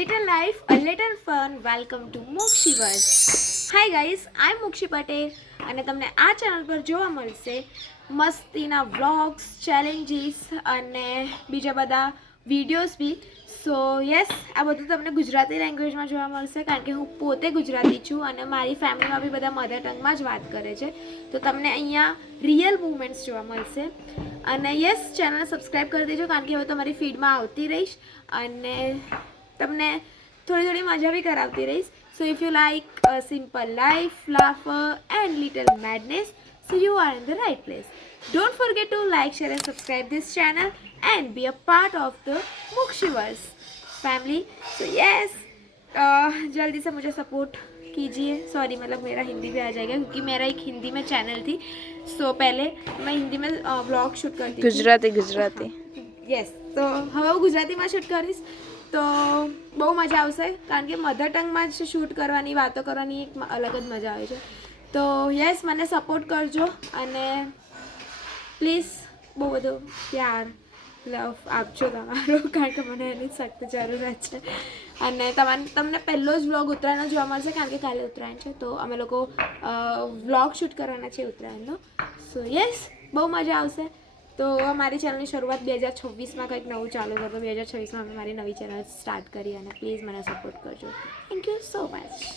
little life, a little fun. Welcome to Mokshi World. Hi guys, I'm Mokshi Patel અને તમને આ channel પર જોવા મળશે મસ્તીના વ્લોગ્સ, ચેલેન્જીસ અને બીજા બધા વિડીયોઝ બી. સો યસ, આ બધું તમને ગુજરાતી લેંગ્વેજમાં જોવા મળશે કારણ કે હું પોતે ગુજરાતી છું અને મારી ફેમિલીમાં બી બધા મધર ટંગમાં જ વાત કરે છે. તો તમને અહીંયા રિયલ મુમેન્ટ્સ જોવા મળશે. અને યસ, ચેનલ સબસ્ક્રાઈબ કરી દેજો કારણ કે હવે તમારી ફીડમાં આવતી રહીશ અને તમને થોડી થોડી મજા બી કરાવતી રહીશ. So if you like simple life, laughter and little madness, so you are in the right place. Don't forget to like, share and subscribe this channel and be a part of the Mokshiverse family. So yes, जल्दी से मुझे support कीजिए. Sorry, मतलब मेरा हिंदी भी आ जाएगा क्योंकि मेरा एक हिंदी में चैनल थी. सो पहले मैं हिंदी में व्लॉग शूट करती ગુજરાતી યસ, તો હવે હું ગુજરાતીમાં શૂટ કરીશ તો બહુ મજા આવશે કારણ કે મધર ટંગમાં જ શૂટ કરવાની, વાતો કરવાની એક અલગ જ મજા આવે છે. તો યસ, મને સપોર્ટ કરજો અને પ્લીઝ બહુ બધો પ્યાર, લવ આપજો તમારો કારણ કે મને એની સખ્ત જરૂરત છે. અને તમને પહેલો જ વ્લોગ ઉત્તરાયણનો જોવા મળશે કારણ કે કાલે ઉત્તરાયણ છે. તો અમે લોકો વ્લોગ શૂટ કરવાના છે ઉત્તરાયણનો. સો યસ, બહુ મજા આવશે. તો મારી ચેનલની શરૂઆત 2026માં કંઈક નવું ચાલુ કરતો. 2026માં અમે મારી નવી ચેનલ સ્ટાર્ટ કરી અને પ્લીઝ મને સપોર્ટ કરજો. Thank you so much.